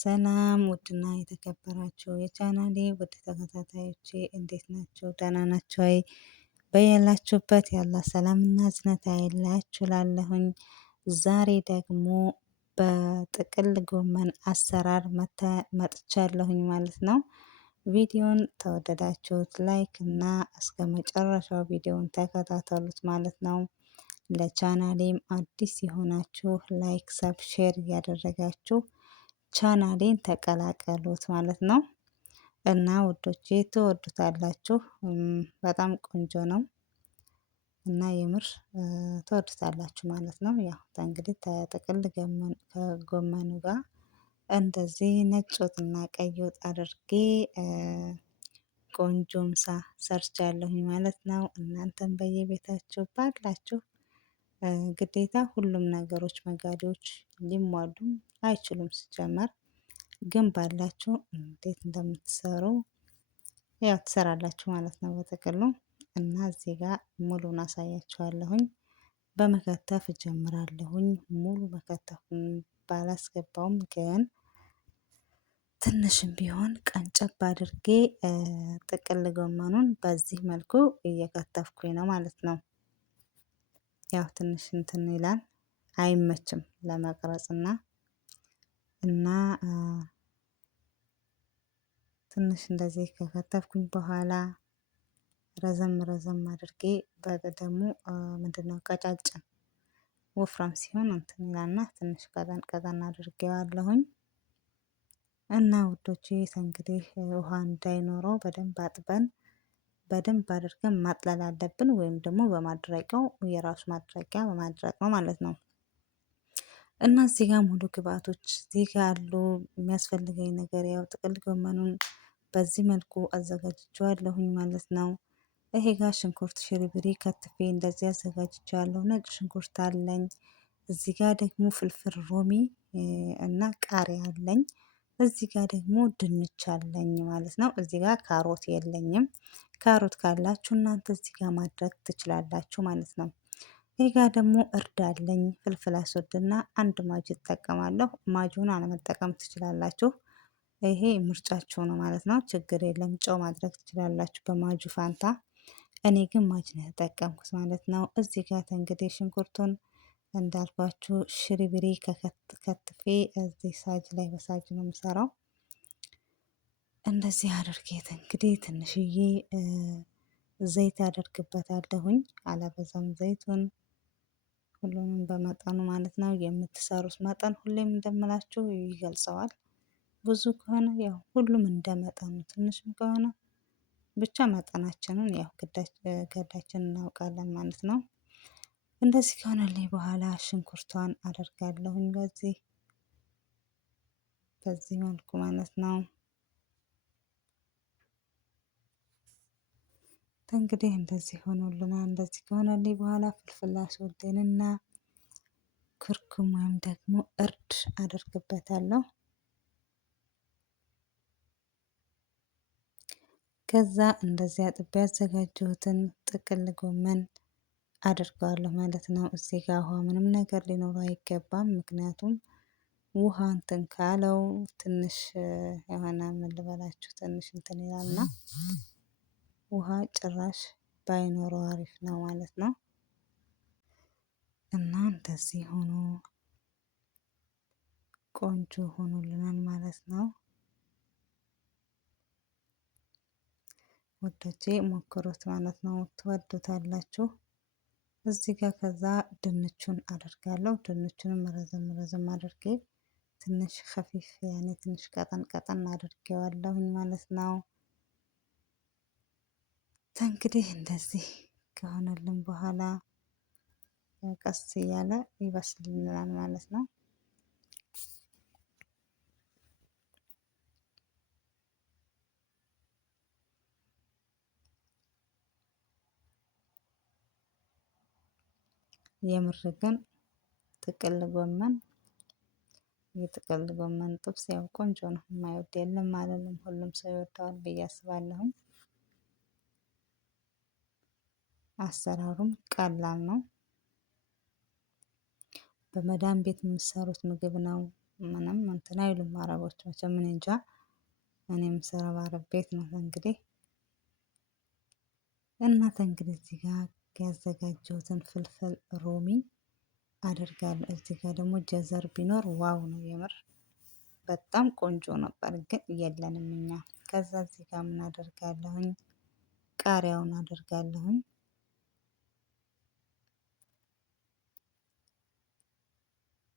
ሰላም ውድና የተከበራችሁ የቻናሌ ውድ ተከታታዮቼ እንዴት ናቸው? ደህና ናቸው ወይ? በያላችሁበት ያለ ሰላምና እዝነት አይለያችሁ እላለሁኝ። ዛሬ ደግሞ በጥቅል ጎመን አሰራር መጥቻለሁኝ ማለት ነው። ቪዲዮን ተወደዳችሁት ላይክ እና እስከ መጨረሻው ቪዲዮን ተከታተሉት ማለት ነው። ለቻናሌም አዲስ የሆናችሁ ላይክ፣ ሰብ፣ ሼር እያደረጋችሁ ቻናሌን ተቀላቀሉት ማለት ነው። እና ውዶቼ ትወዱታላችሁ። በጣም ቆንጆ ነው እና የምር ትወዱታላችሁ ማለት ነው። ያው እንግዲህ ከጥቅል ከጎመኑ ጋር እንደዚህ ነጭ ወጥና ቀይ ወጥ አድርጌ ቆንጆ ምሳ ሰርቻለሁኝ ማለት ነው። እናንተም በየቤታችሁ ባላችሁ ግዴታ ሁሉም ነገሮች መጋቢዎች ሊሟሉም አይችሉም። ሲጀመር ግን ባላችሁ እንዴት እንደምትሰሩ ያው ትሰራላችሁ ማለት ነው በጥቅሉ። እና እዚህ ጋር ሙሉን አሳያችኋለሁኝ። በመከተፍ እጀምራለሁኝ። ሙሉ መከተፉን ባላስገባውም ግን ትንሽም ቢሆን ቀንጨብ አድርጌ ጥቅል ጎመኑን በዚህ መልኩ እየከተፍኩኝ ነው ማለት ነው። ያው ትንሽ እንትን ይላል አይመችም ለመቅረጽ እና ትንሽ እንደዚህ ከከተፍኩኝ በኋላ ረዘም አድርጌ ደግሞ ምንድነው ቀጫጭን ወፍራም ሲሆን እንትን ይላልና ትንሽ ቀጠን አድርጌዋለሁኝ። እና ውዶቼ እንግዲህ ውሃ እንዳይኖረው በደንብ አጥበን በደንብ አድርገን ማጥለል አለብን። ወይም ደግሞ በማድረቂያው የራሱ ማድረቂያ በማድረቅ ነው ማለት ነው። እና እዚህ ጋር ሙሉ ግብአቶች እዚህ ጋር አሉ። የሚያስፈልገኝ ነገር ያው ጥቅል ጎመኑን በዚህ መልኩ አዘጋጅቼዋለሁኝ ማለት ነው። ይሄ ጋር ሽንኩርት ሽሪብሪ ከትፌ እንደዚህ አዘጋጅቼዋለሁ። ነጭ ሽንኩርት አለኝ። እዚህ ጋር ደግሞ ፍልፍል ሮሚ እና ቃሪያ አለኝ። እዚህ ጋር ደግሞ ድንች አለኝ ማለት ነው። እዚህ ጋር ካሮት የለኝም። ካሮት ካላችሁ እናንተ እዚህ ጋር ማድረግ ትችላላችሁ ማለት ነው። ይሄ ጋር ደግሞ እርድ አለኝ። ፍልፍል አስወድና አንድ ማጅ እጠቀማለሁ። ማጁን አለመጠቀም ትችላላችሁ። ይሄ ምርጫችሁ ነው ማለት ነው። ችግር የለም። ጨው ማድረግ ትችላላችሁ በማጁ ፋንታ። እኔ ግን ማጅ ነው የተጠቀምኩት ማለት ነው። እዚህ ጋር እንግዲህ ሽንኩርቱን እንዳልኳችሁ ሽሪብሪ ከትፌ እዚህ ሳጅ ላይ በሳጅ ነው የምሰራው። እንደዚህ አድርጌት እንግዲህ ትንሽዬ ዘይት አደርግበታለሁኝ። አላበዛም ዘይቱን፣ ሁሉንም በመጠኑ ማለት ነው። የምትሰሩት መጠን ሁሌም እንደምላችሁ ይገልጸዋል። ብዙ ከሆነ ያው ሁሉም እንደመጠኑ፣ ትንሽም ከሆነ ብቻ መጠናችንን ያው ገዳችንን እናውቃለን ማለት ነው። እንደዚህ ከሆነልኝ በኋላ ሽንኩርቷን አደርጋለሁኝ በዚህ መልኩ ማለት ነው። እንግዲህ እንደዚህ ሆኖልናል። እንደዚህ ከሆነልኝ በኋላ ፍልፍል አስወደንና ክርኩም ወይም ደግሞ እርድ አደርግበታለሁ። ከዛ እንደዚህ አጥቤ ያዘጋጀሁትን ጥቅል ጎመን አድርገዋለሁ ማለት ነው። እዚህ ጋር ውሃ ምንም ነገር ሊኖረው አይገባም። ምክንያቱም ውሃ እንትን ካለው ትንሽ የሆነ ምን ልበላችሁ ትንሽ እንትን ይላልና ውሃ ጭራሽ ባይኖረው አሪፍ ነው ማለት ነው። እና እንደዚህ ሆኖ ቆንጆ ሆኖልናል ማለት ነው። ወዶቼ ሞክሩት ማለት ነው። ትወዱታላችሁ። እዚህ ጋር ከዛ ድንቹን አደርጋለሁ። ድንቹንም ረዘም አድርጌ ትንሽ ከፊፍ ያኔ ትንሽ ቀጠን አድርጌዋለሁኝ ማለት ነው። እንግዲህ እንደዚህ ከሆነልን በኋላ ቀስ እያለ ይበስልልናል ማለት ነው። የምር ግን ጥቅል ጎመን የጥቅል ጎመን ጥብስ ያው ቆንጆ ነው። የማይወድ የለም አልልም። ሁሉም ሰው ይወደዋል ብዬ አስባለሁ። አሰራሩም ቀላል ነው። በመዳም ቤት የምትሰሩት ምግብ ነው። ምንም እንትን አይሉም አረቦች መቼም እኔ እንጃ። እኔ የምሰራው በአረብ ቤት ነው እንግዲህ እናት እንግዲህ እዚህ ጋር ያዘጋጀሁትን ፍልፍል ሮሚ አደርጋለሁ። እዚህ ጋር ደግሞ ጀዘር ቢኖር ዋው ነው የምር በጣም ቆንጆ ነበር፣ ግን የለንም እኛ። ከዛ እዚህ ጋር ምን አደርጋለሁኝ? ቃሪያውን አደርጋለሁኝ።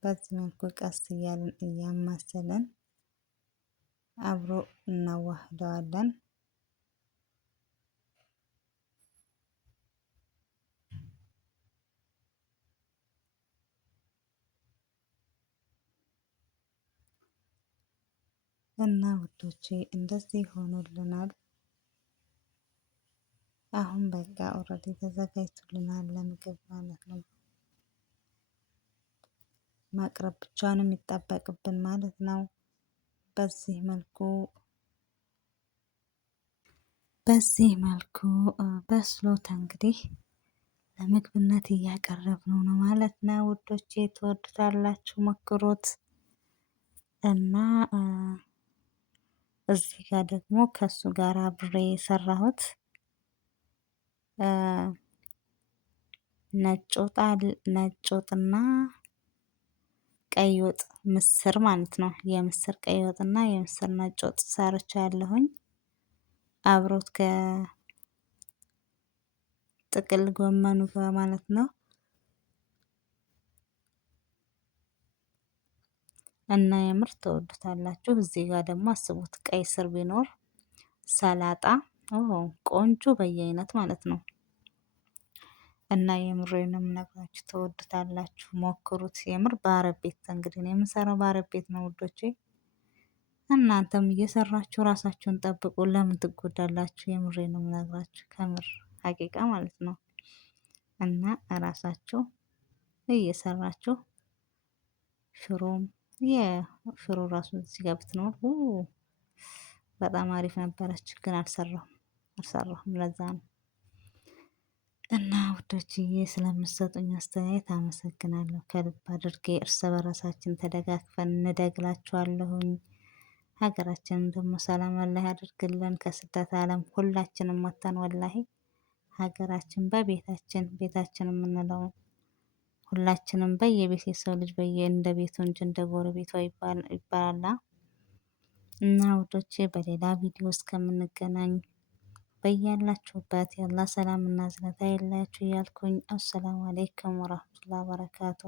በዚህ መልኩ ቀስ እያልን እያማሰለን አብሮ እናዋህደዋለን። እና ውዶቼ እንደዚህ ሆኖልናል። አሁን በቃ ኦልሬዲ ተዘጋጅቶልናል ለምግብ ማለት ነው። ማቅረብ ብቻ ነው የሚጠበቅብን ማለት ነው። በዚህ መልኩ በስሎት እንግዲህ ለምግብነት እያቀረብነው ነው ማለት ነው ውዶቼ። ትወዱታላችሁ፣ ሞክሩት። እና እዚህ ጋር ደግሞ ከሱ ጋር አብሬ የሰራሁት ነጭ ወጥና ቀይ ወጥ ምስር ማለት ነው። የምስር ቀይ ወጥና የምስር ነጭ ወጥ ሰርቻ ያለሁኝ አብሮት ከጥቅል ጎመኑ ጋር ማለት ነው። እና የምር ተወዱታላችሁ። እዚህ ጋር ደግሞ አስቡት ቀይ ስር ቢኖር ሰላጣ፣ ቆንጆ በየአይነት ማለት ነው። እና የምሬን ነው የምነግራችሁ፣ ተወዱታላችሁ፣ ሞክሩት። የምር በአረብ ቤት እንግዲህ ነው የምሰራው፣ በአረብ ቤት ነው ውዶቼ። እናንተም እየሰራችሁ ራሳችሁን ጠብቁ። ለምን ትጎዳላችሁ? የምሬን ነው የምነግራችሁ፣ ከምር ሀቂቃ ማለት ነው። እና ራሳችሁ እየሰራችሁ ሽሮም የሽሮ ራሱ እዚህ ጋር ብትኖር በጣም አሪፍ ነበረች፣ ግን አልሰራሁም። ለዛ ነው። እና ውዶችዬ ስለምሰጡኝ አስተያየት አመሰግናለሁ ከልብ አድርጌ። እርስ በራሳችን ተደጋግፈን እንደግላችኋለሁኝ። ሀገራችንን ደግሞ ሰላም አላህ ያድርግልን። ከስደት ዓለም ሁላችንም ወጥተን ወላሂ ሀገራችን ቤታችን የምንለው ሁላችንም በየቤት የሰው ልጅ እንደ ቤቱ እንጂ እንደ ጎረቤቱ ይባላል። እና ውዶቼ በሌላ ቪዲዮ እስከምንገናኝ በያላችሁበት የአላህ ሰላም እና እዝነት አይለያችሁ እያልኩኝ አሰላሙ አሌይኩም ወራህመቱላሂ ወበረካቱ።